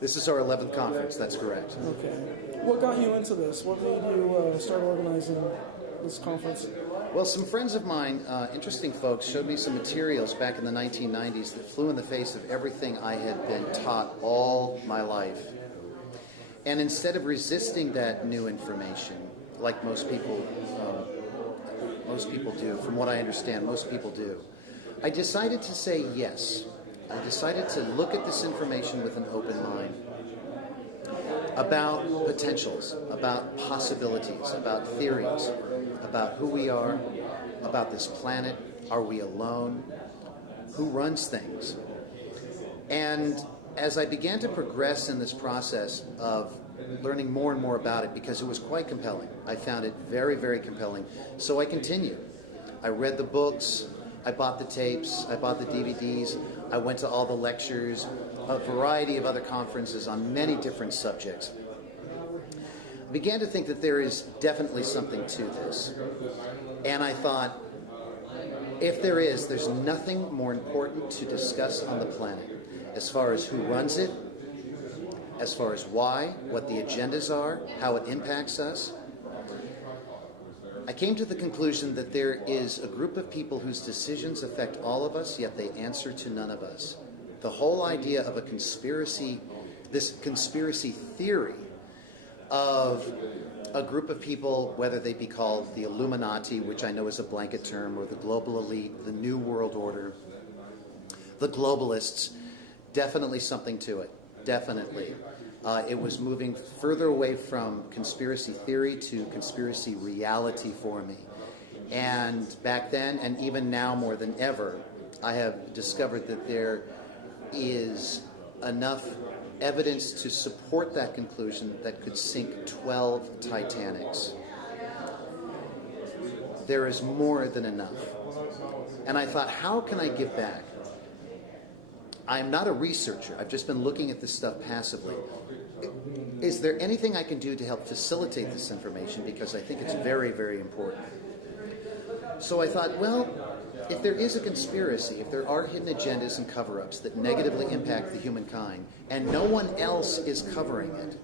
This is our 11th conference, that's correct. Okay. What got you into this? What made you start organizing this conference? Well, some friends of mine, interesting folks, showed me some materials back in the 1990s that flew in the face of everything I had been taught all my life. And instead of resisting that new information, like most people do, from what I understand, most people do, I decided to say yes. I decided to look at this information with an open mind about potentials, about possibilities, about theories, about who we are, about this planet. Are we alone? Who runs things? And as I began to progress in this process of learning more and more about it, because it was quite compelling, I found it very, very compelling, so I continued. I read the books, I bought the tapes, I bought the DVDs, I went to all the lectures, a variety of other conferences on many different subjects. I began to think that there is definitely something to this. And I thought, if there is, there's nothing more important to discuss on the planet as far as who runs it, as far as why, what the agendas are, how it impacts us. I came to the conclusion that there is a group of people whose decisions affect all of us, yet they answer to none of us. The whole idea of a conspiracy, this conspiracy theory of a group of people, whether they be called the Illuminati, which I know is a blanket term, or the global elite, the New World Order, the globalists, definitely something to it. Definitely. It was moving further away from conspiracy theory to conspiracy reality for me. And back then, and even now more than ever, I have discovered that there is enough evidence to support that conclusion that could sink 12 Titanics. There is more than enough. And I thought, how can I give back? I'm not a researcher. I've just been looking at this stuff passively. Is there anything I can do to help facilitate this information? Because I think it's very, very important. So I thought, well, if there is a conspiracy, if there are hidden agendas and cover-ups that negatively impact the humankind, and no one else is covering it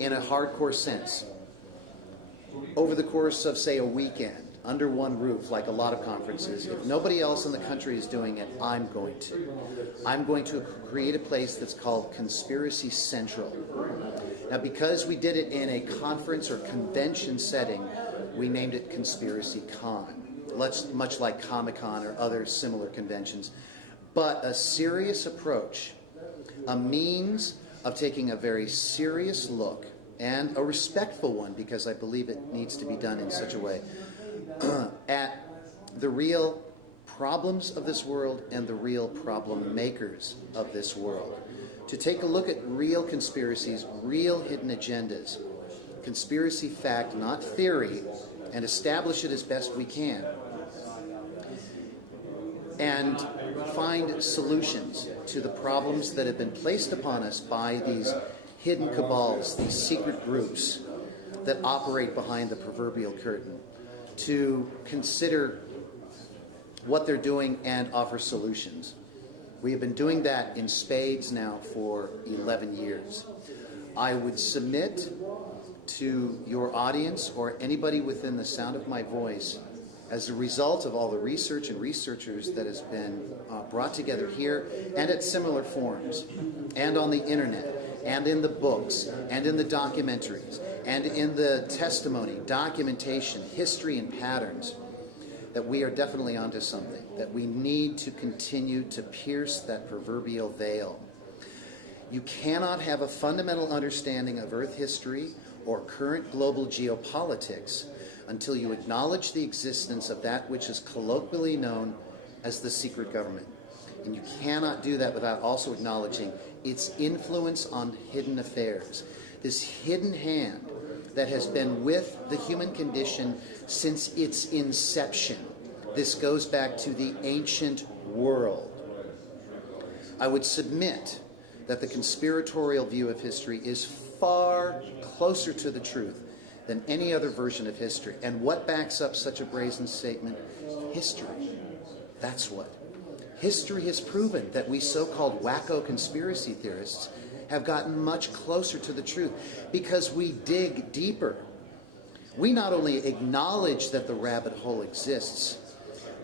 in a hardcore sense, over the course of, say, a weekend, under one roof, like a lot of conferences, if nobody else in the country is doing it, I'm going to. I'm going to create a place that's called Conspiracy Central. Now, because we did it in a conference or convention setting, we named it Conspiracy Con, much like Comic-Con or other similar conventions. But a serious approach, a means of taking a very serious look, and a respectful one, because I believe it needs to be done in such a way, at the real problems of this world and the real problem makers of this world. To take a look at real conspiracies, real hidden agendas, conspiracy fact, not theory, and establish it as best we can. And find solutions to the problems that have been placed upon us by these hidden cabals, these secret groups that operate behind the proverbial curtain, to consider what they're doing and offer solutions. We have been doing that in spades now for 11 years. I would submit to your audience or anybody within the sound of my voice, as a result of all the research and researchers that has been brought together here and at similar forums and on the internet and in the books and in the documentaries and in the testimony, documentation, history, and patterns, that we are definitely onto something, that we need to continue to pierce that proverbial veil. You cannot have a fundamental understanding of Earth history or current global geopolitics until you acknowledge the existence of that which is colloquially known as the secret government. And you cannot do that without also acknowledging its influence on hidden affairs. This hidden hand that has been with the human condition since its inception. This goes back to the ancient world. I would submit that the conspiratorial view of history is far closer to the truth than any other version of history. And what backs up such a brazen statement? History. That's what. History has proven that we so-called wacko conspiracy theorists have gotten much closer to the truth because we dig deeper. We not only acknowledge that the rabbit hole exists,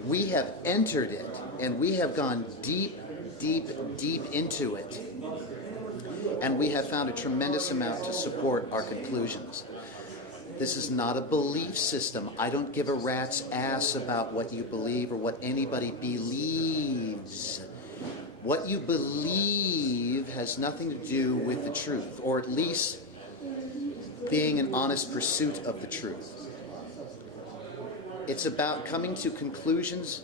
we have entered it and we have gone deep, deep, deep into it. And we have found a tremendous amount to support our conclusions. This is not a belief system. I don't give a rat's ass about what you believe or what anybody believes. What you believe has nothing to do with the truth, or at least being an honest pursuit of the truth. It's about coming to conclusions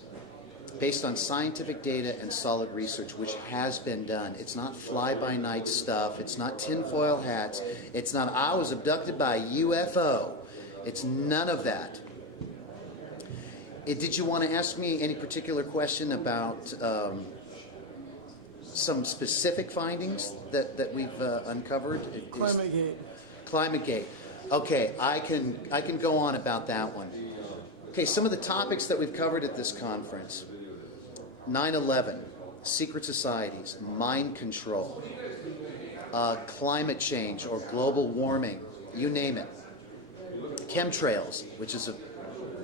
based on scientific data and solid research, which has been done. It's not fly-by-night stuff. It's not tinfoil hats. It's not, I was abducted by a UFO. It's none of that. Did you want to ask me any particular question about some specific findings that we've uncovered? ClimateGate. ClimateGate. Okay, I can go on about that one. Okay, some of the topics that we've covered at this conference: 9/11, secret societies, mind control, climate change or global warming, you name it. Chemtrails, which is a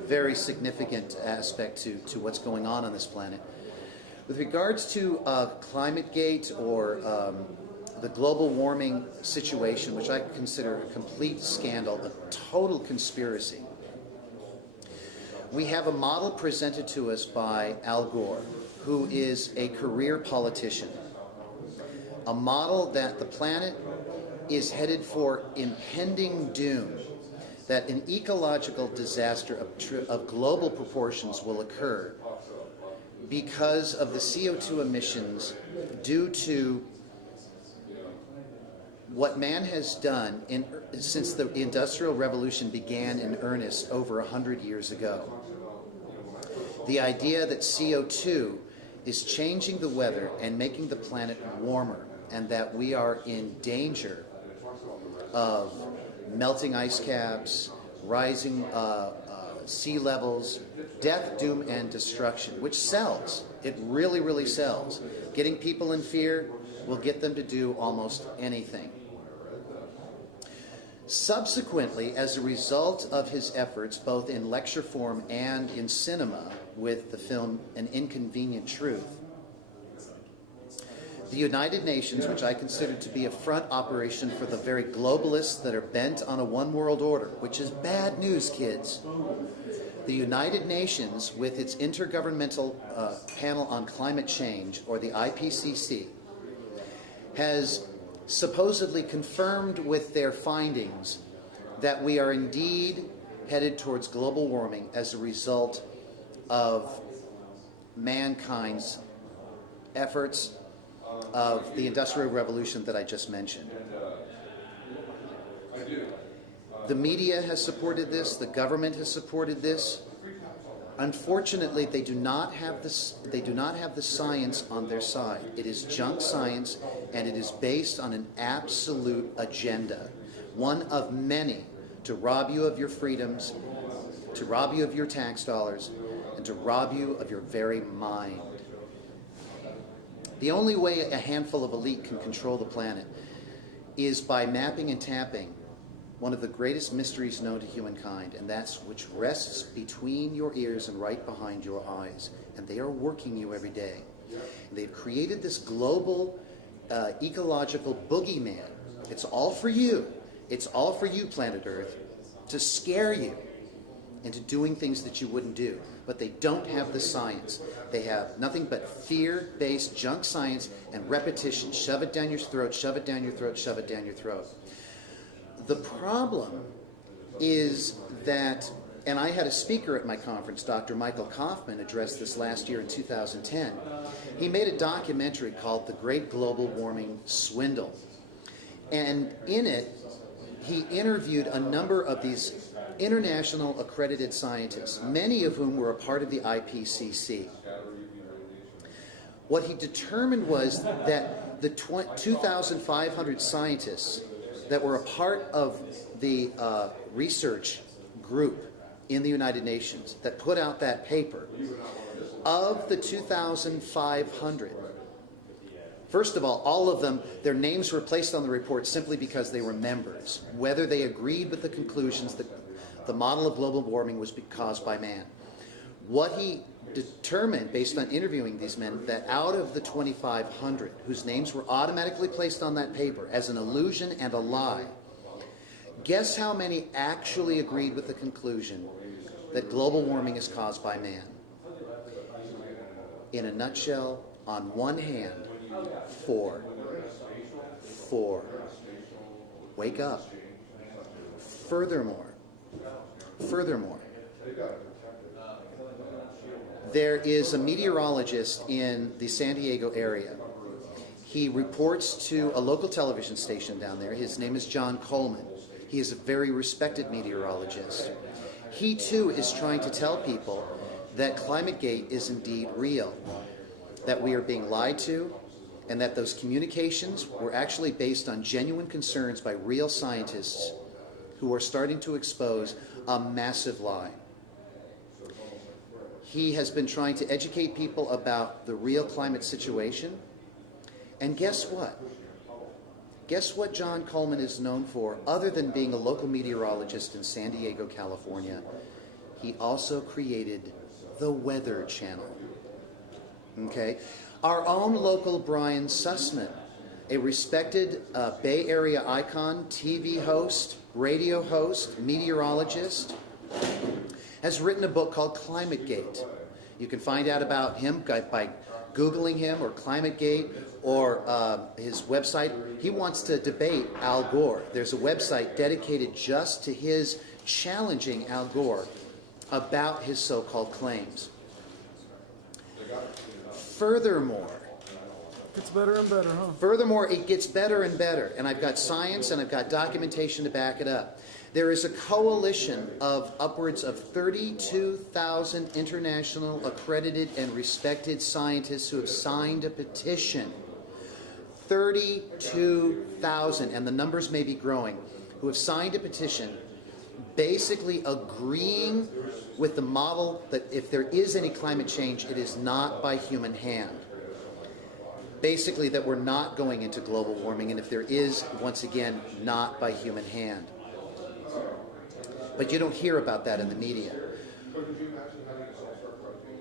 very significant aspect to what's going on this planet. With regards to ClimateGate or the global warming situation, which I consider a complete scandal, a total conspiracy, we have a model presented to us by Al Gore, who is a career politician. A model that the planet is headed for impending doom, that an ecological disaster of global proportions will occur because of the CO2 emissions due to what man has done since the Industrial Revolution began in earnest over 100 years ago. The idea that CO2 is changing the weather and making the planet warmer, and that we are in danger of melting ice caps, rising sea levels, death, doom, and destruction, which sells. It really, really sells. Getting people in fear will get them to do almost anything. Subsequently, as a result of his efforts, both in lecture form and in cinema with the film An Inconvenient Truth, the United Nations, which I consider to be a front operation for the very globalists that are bent on a one world order, which is bad news, kids. The United Nations, with its Intergovernmental Panel on Climate Change, or the IPCC, has supposedly confirmed with their findings that we are indeed headed towards global warming as a result of mankind's efforts of the Industrial Revolution that I just mentioned. The media has supported this. The government has supported this. Unfortunately, they do not have this. They do not have the science on their side. It is junk science, and it is based on an absolute agenda, one of many, to rob you of your freedoms, to rob you of your tax dollars, and to rob you of your very mind. The only way a handful of elite can control the planet is by mapping and tapping one of the greatest mysteries known to humankind, and that's which rests between your ears and right behind your eyes. And they are working you every day. And they've created this global ecological boogeyman. It's all for you. It's all for you, planet Earth, to scare you into doing things that you wouldn't do. But they don't have the science. They have nothing but fear-based junk science and repetition. Shove it down your throat, shove it down your throat, shove it down your throat. The problem is that, and I had a speaker at my conference, Dr. Michael Kaufman, addressed this last year in 2010. He made a documentary called The Great Global Warming Swindle. And in it, he interviewed a number of these international accredited scientists, many of whom were a part of the IPCC. What he determined was that the 2,500 scientists that were a part of the research group in the United Nations that put out that paper, of the 2,500, First of all of them, their names were placed on the report simply because they were members, whether they agreed with the conclusions that the model of global warming was caused by man. What he determined, based on interviewing these men, that out of the 2,500 whose names were automatically placed on that paper as an illusion and a lie, guess how many actually agreed with the conclusion that global warming is caused by man? In a nutshell, on one hand, 4. Wake up. Furthermore, there is a meteorologist in the San Diego area. He reports to a local television station down there. His name is John Coleman. He is a very respected meteorologist. He too is trying to tell people that ClimateGate is indeed real, that we are being lied to, and that those communications were actually based on genuine concerns by real scientists who are starting to expose a massive lie. He has been trying to educate people about the real climate situation. And guess what? Guess what John Coleman is known for, other than being a local meteorologist in San Diego, California? He also created the Weather Channel. Okay? Our own local Brian Sussman, a respected Bay Area icon, TV host, radio host, meteorologist, has written a book called ClimateGate. You can find out about him by Googling him or ClimateGate or his website. He wants to debate Al Gore. There's a website dedicated just to his challenging Al Gore about his so-called claims. Furthermore, It's better and better, huh? Furthermore, it gets better and better, and I've got science and I've got documentation to back it up. There is a coalition of upwards of 32,000 international accredited and respected scientists who have signed a petition. 32,000, and the numbers may be growing, who have signed a petition basically agreeing with the model that if there is any climate change, it is not by human hand. Basically, that we're not going into global warming, and if there is, once again, not by human hand. But you don't hear about that in the media.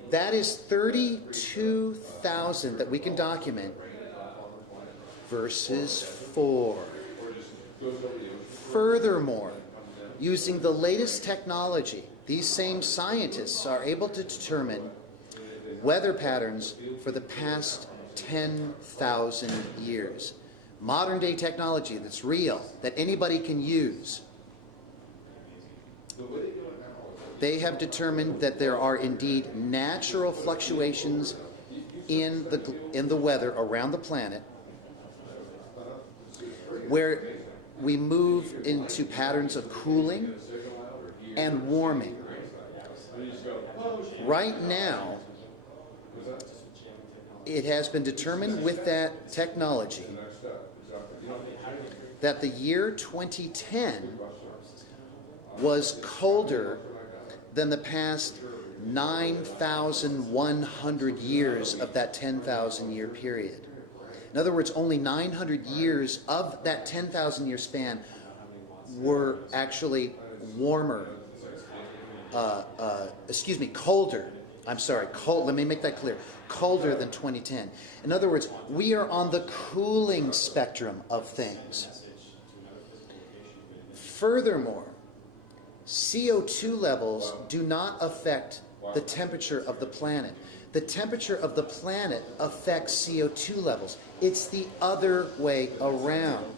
That is 32,000 that we can document versus 4. Furthermore, using the latest technology, these same scientists are able to determine weather patterns for the past 10,000 years. Modern day technology that's real, that anybody can use. They have determined that there are indeed natural fluctuations in the weather around the planet where we move into patterns of cooling and warming. Right now, it has been determined with that technology that the year 2010 was colder than the past 9,100 years of that 10,000 year period. In other words, only 900 years of that 10,000 year span were actually warmer, colder. I'm sorry, cold. Let me make that clear. Colder than 2010. In other words, we are on the cooling spectrum of things. Furthermore, CO2 levels do not affect the temperature of the planet. The temperature of the planet affects CO2 levels. It's the other way around.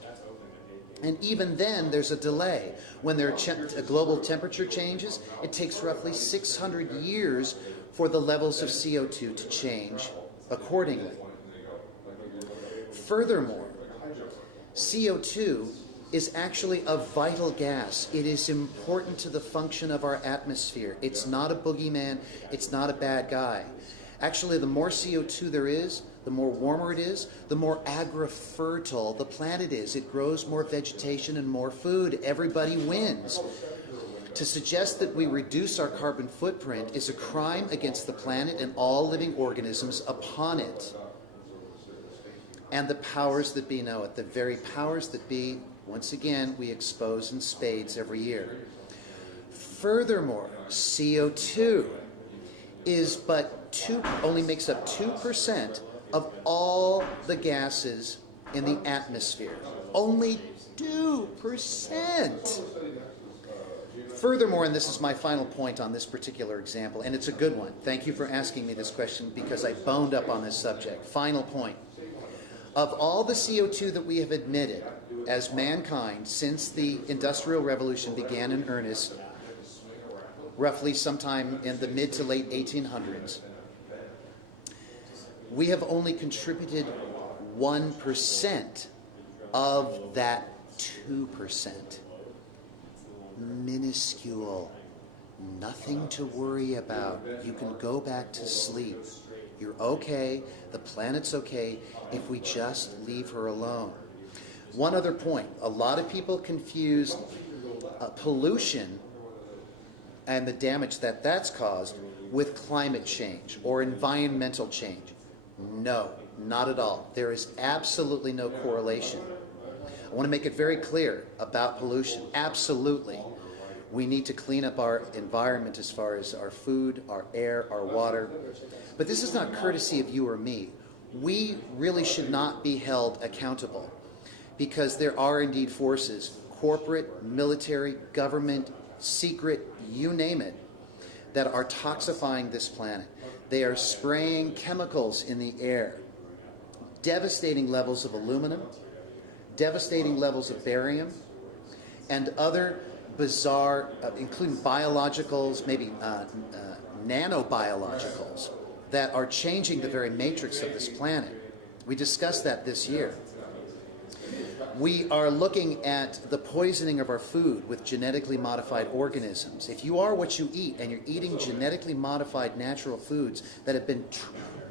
And even then, there's a delay. When there are global temperature changes, it takes roughly 600 years for the levels of CO2 to change accordingly. Furthermore, CO2 is actually a vital gas. It is important to the function of our atmosphere. It's not a boogeyman. It's not a bad guy. Actually, the more CO2 there is, the more warmer it is, the more agri-fertile the planet is. It grows more vegetation and more food. Everybody wins. To suggest that we reduce our carbon footprint is a crime against the planet and all living organisms upon it. And the powers that be know it. The very powers that be, once again, we expose in spades every year. Furthermore, CO2 is only makes up 2% of all the gases in the atmosphere. Only 2%. Furthermore, and this is my final point on this particular example, and it's a good one. Thank you for asking me this question because I boned up on this subject. Final point. Of all the CO2 that we have emitted as mankind since the Industrial Revolution began in earnest, roughly sometime in the mid to late 1800s, we have only contributed 1% of that 2%. Minuscule. Nothing to worry about. You can go back to sleep. You're okay. The planet's okay if we just leave her alone. One other point. A lot of people confuse pollution and the damage that that's caused with climate change or environmental change. No, not at all. There is absolutely no correlation. I want to make it very clear about pollution. Absolutely. We need to clean up our environment as far as our food, our air, our water. But this is not courtesy of you or me. We really should not be held accountable because there are indeed forces, corporate, military, government, secret, you name it, that are toxifying this planet. They are spraying chemicals in the air, devastating levels of aluminum, devastating levels of barium, and other bizarre, including biologicals, maybe nanobiologicals, that are changing the very matrix of this planet. We discussed that this year. We are looking at the poisoning of our food with genetically modified organisms. If you are what you eat and you're eating genetically modified natural foods that have been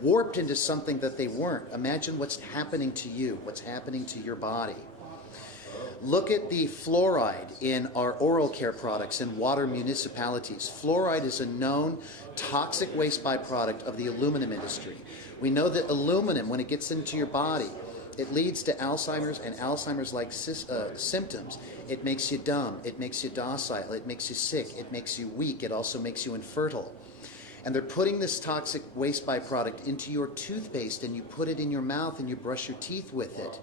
warped into something that they weren't, imagine what's happening to you, what's happening to your body. Look at the fluoride in our oral care products in water municipalities. Fluoride is a known toxic waste byproduct of the aluminum industry. We know that aluminum, when it gets into your body, it leads to Alzheimer's and Alzheimer's-like symptoms. It makes you dumb. It makes you docile. It makes you sick. It makes you weak. It also makes you infertile. And they're putting this toxic waste byproduct into your toothpaste, and you put it in your mouth and you brush your teeth with it.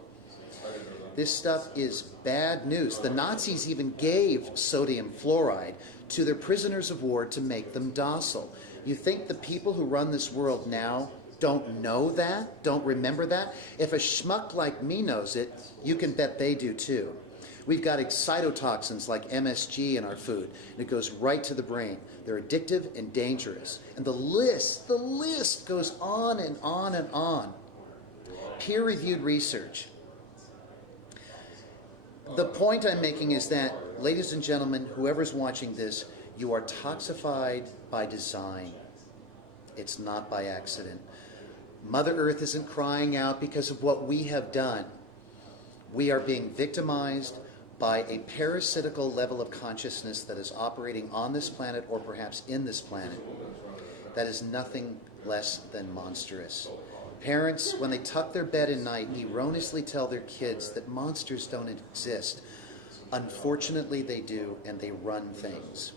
This stuff is bad news. The Nazis even gave sodium fluoride to their prisoners of war to make them docile. You think the people who run this world now don't know that, don't remember that? If a schmuck like me knows it, you can bet they do too. We've got excitotoxins like MSG in our food, and it goes right to the brain. They're addictive and dangerous. And the list goes on and on and on. Peer-reviewed research. The point I'm making is that, ladies and gentlemen, whoever's watching this, you are toxified by design. It's not by accident. Mother Earth isn't crying out because of what we have done. We are being victimized by a parasitical level of consciousness that is operating on this planet or perhaps in this planet. That is nothing less than monstrous. Parents, when they tuck their bed at night, erroneously tell their kids that monsters don't exist. Unfortunately, they do, and they run things.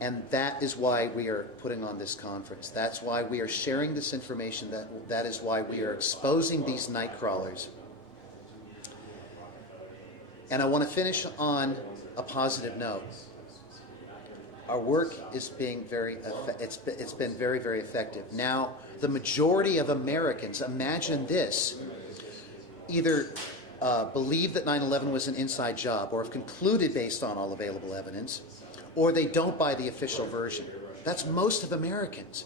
And that is why we are putting on this conference. That's why we are sharing this information. That is why we are exposing these night crawlers. And I want to finish on a positive note. Our work is being it's been very, very effective. Now, the majority of Americans, imagine this, either believe that 9/11 was an inside job or have concluded based on all available evidence, or they don't buy the official version. That's most of Americans.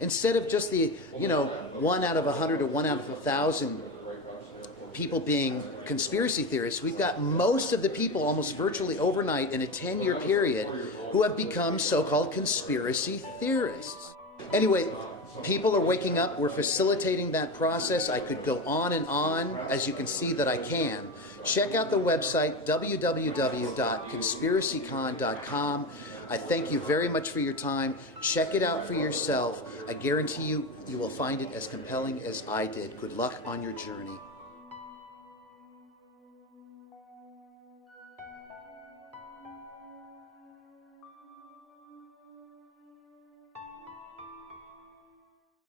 Instead of just the, 1 out of 100 or 1 out of 1,000 people being conspiracy theorists, we've got most of the people almost virtually overnight in a 10-year period who have become so-called conspiracy theorists. Anyway, People are waking up. We're facilitating that process. I could go on and on, as you can see that I can. Check out the website, www.conspiracycon.com. I thank you very much for your time. Check it out for yourself. I guarantee you, you will find it as compelling as I did. Good luck on your journey.